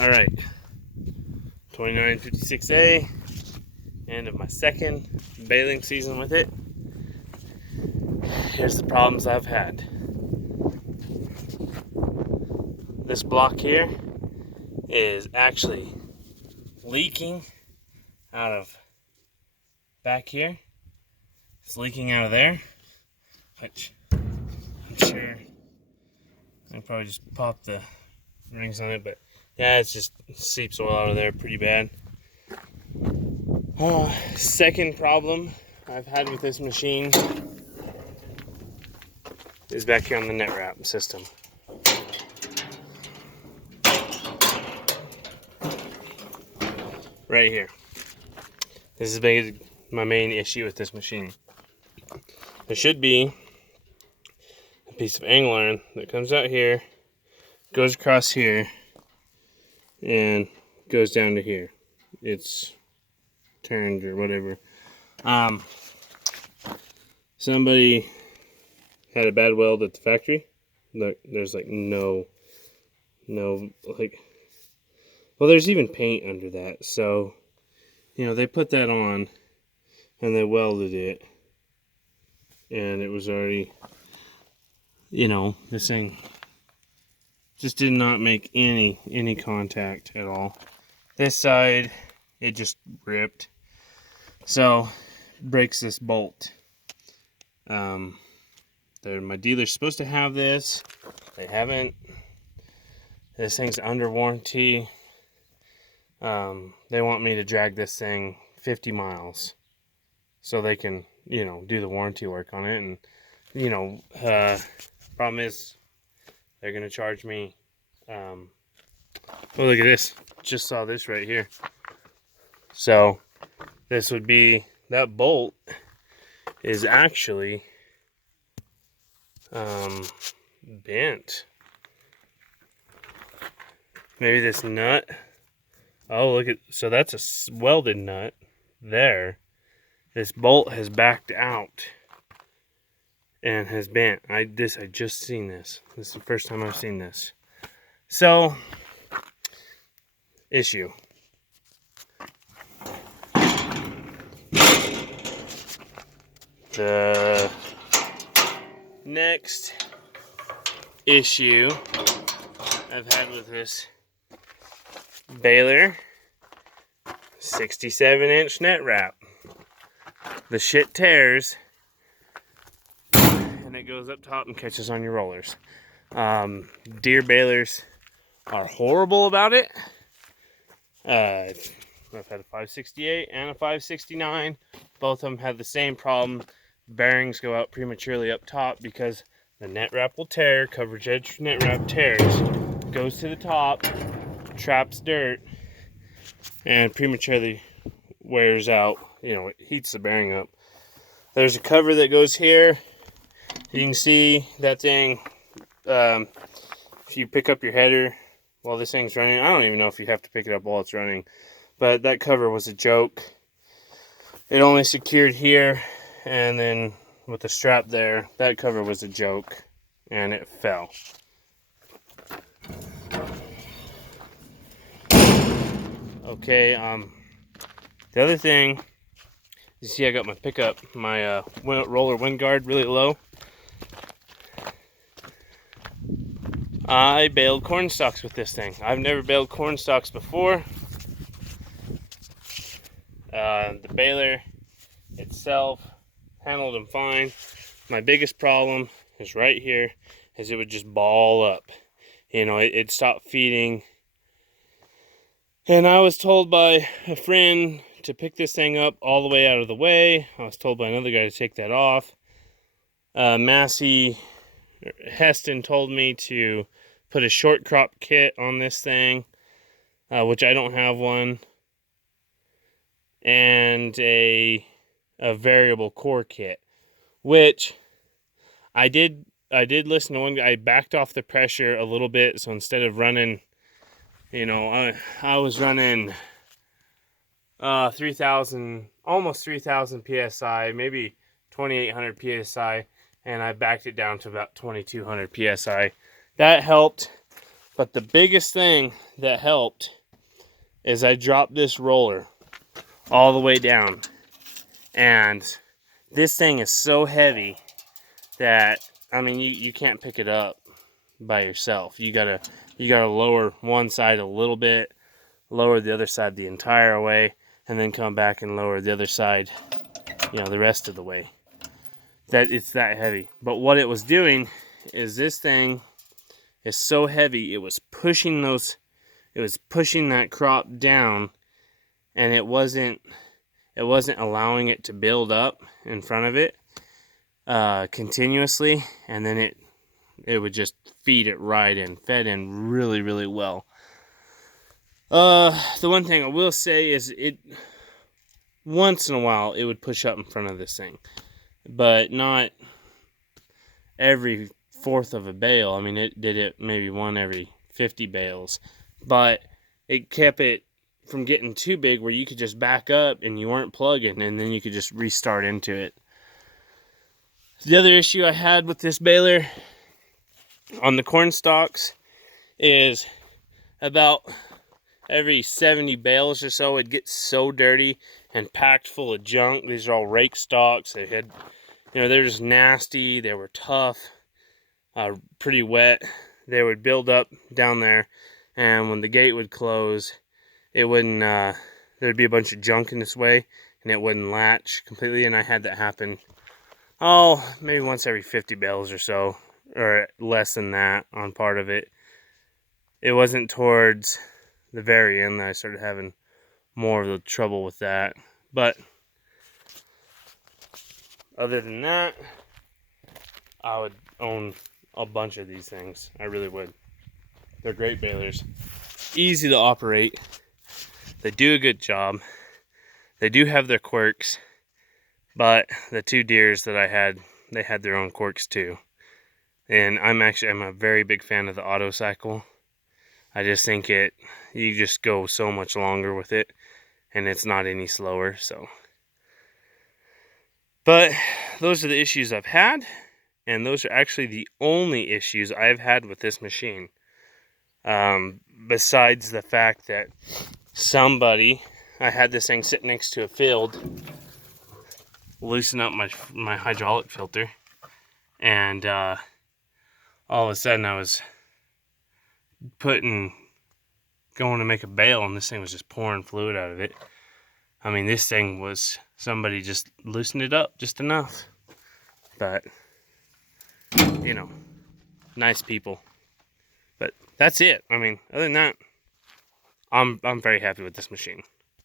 Alright, 2956A, end of my second baling season with it. Here's the problems I've had. This block here is actually leaking out of back here. It's leaking out of there, which I'm sure I can probably just pop the rings on it, but yeah, it's just seeps oil out of there pretty bad. Second problem I've had with this machine is back here on the net wrap system. Right here. This is my main issue with this machine. There should be a piece of angle iron that comes out here, goes across here, and goes down to here. It's turned or whatever. Somebody had a bad weld at the factory. Look, there's like no like, well, there's even paint under that. So, you know, they put that on and they welded it, and it was already, you know, this thing just did not make any contact at all. This side, it just ripped. So, breaks this bolt. My dealer's supposed to have this. They haven't. This thing's under warranty. They want me to drag this thing 50 miles so they can, you know, do the warranty work on it. And, you know, problem is they're going to charge me. Oh, look at this. Just saw this right here. So this would be, that bolt is actually bent. Maybe this nut. Oh, look at, so that's a welded nut there. This bolt has backed out and has bent. I just seen this. This is the first time I've seen this. So, issue. The next issue I've had with this baler, 67-inch net wrap. The shit tears and it goes up top and catches on your rollers. Deer balers are horrible about it. I've had a 568 and a 569. Both of them had the same problem. Bearings go out prematurely up top because the net wrap will tear. Coverage edge net wrap tears, goes to the top, traps dirt, and prematurely wears out. You know, it heats the bearing up. There's a cover that goes here. You can see that thing. If you pick up your header while this thing's running, I don't even know if you have to pick it up while it's running, but that cover was a joke. It only secured here, and then with the strap there, that cover was a joke, and it fell. Okay, the other thing, you see I got my pickup, my roller wind guard really low. I baled corn stalks with this thing. I've never baled corn stalks before. The baler itself handled them fine. My biggest problem is right here, is it would just ball up. You know, it stopped feeding. And I was told by a friend to pick this thing up all the way out of the way. I was told by another guy to take that off. Massey Heston told me to put a short crop kit on this thing, which I don't have one, and a variable core kit, which I did listen to one guy. I backed off the pressure a little bit, so instead of running, you know, I was running 3,000, almost 3,000 psi, maybe 2,800 psi, and I backed it down to about 2,200 psi. That helped, But the biggest thing that helped is I dropped this roller all the way down. And this thing is so heavy that, I mean, you can't pick it up by yourself. You gotta lower one side a little bit, lower the other side the entire way, and then come back and lower the other side, the rest of the way. That it's that heavy. But what it was doing is this thing is so heavy, it was pushing that crop down, and it wasn't allowing it to build up in front of it continuously, and then it would just feed it right in, fed in really, really well. The one thing I will say is it once in a while it would push up in front of this thing, but not every fourth of a bale. I mean, it did it maybe one every 50 bales, but it kept it from getting too big where you could just back up and you weren't plugging, and then you could just restart into it. The other issue I had with this baler on the corn stalks is about every 70 bales or so, it'd get so dirty and packed full of junk. These are all rake stalks. They had, they're just nasty. They were tough, pretty wet. They would build up down there, and when the gate would close, it wouldn't, there'd be a bunch of junk in this way, and it wouldn't latch completely. And I had that happen, maybe once every 50 bales or so, or less than that on part of it. It wasn't towards the very end that I started having more of the trouble with that. But other than that, I would own a bunch of these things. I really would. They're great balers. Easy to operate. They do a good job. They do have their quirks, but the two deers that I had, they had their own quirks too. And I'm a very big fan of the auto cycle. I just think you just go so much longer with it, and it's not any slower. So, but those are the issues I've had, and those are actually the only issues I've had with this machine. Besides the fact that I had this thing sitting next to a field, loosen up my hydraulic filter, and all of a sudden I was going to make a bale, and this thing was just pouring fluid out of it. I mean, this thing was, somebody just loosened it up just enough. But, nice people. But that's it. I mean, other than that, I'm very happy with this machine.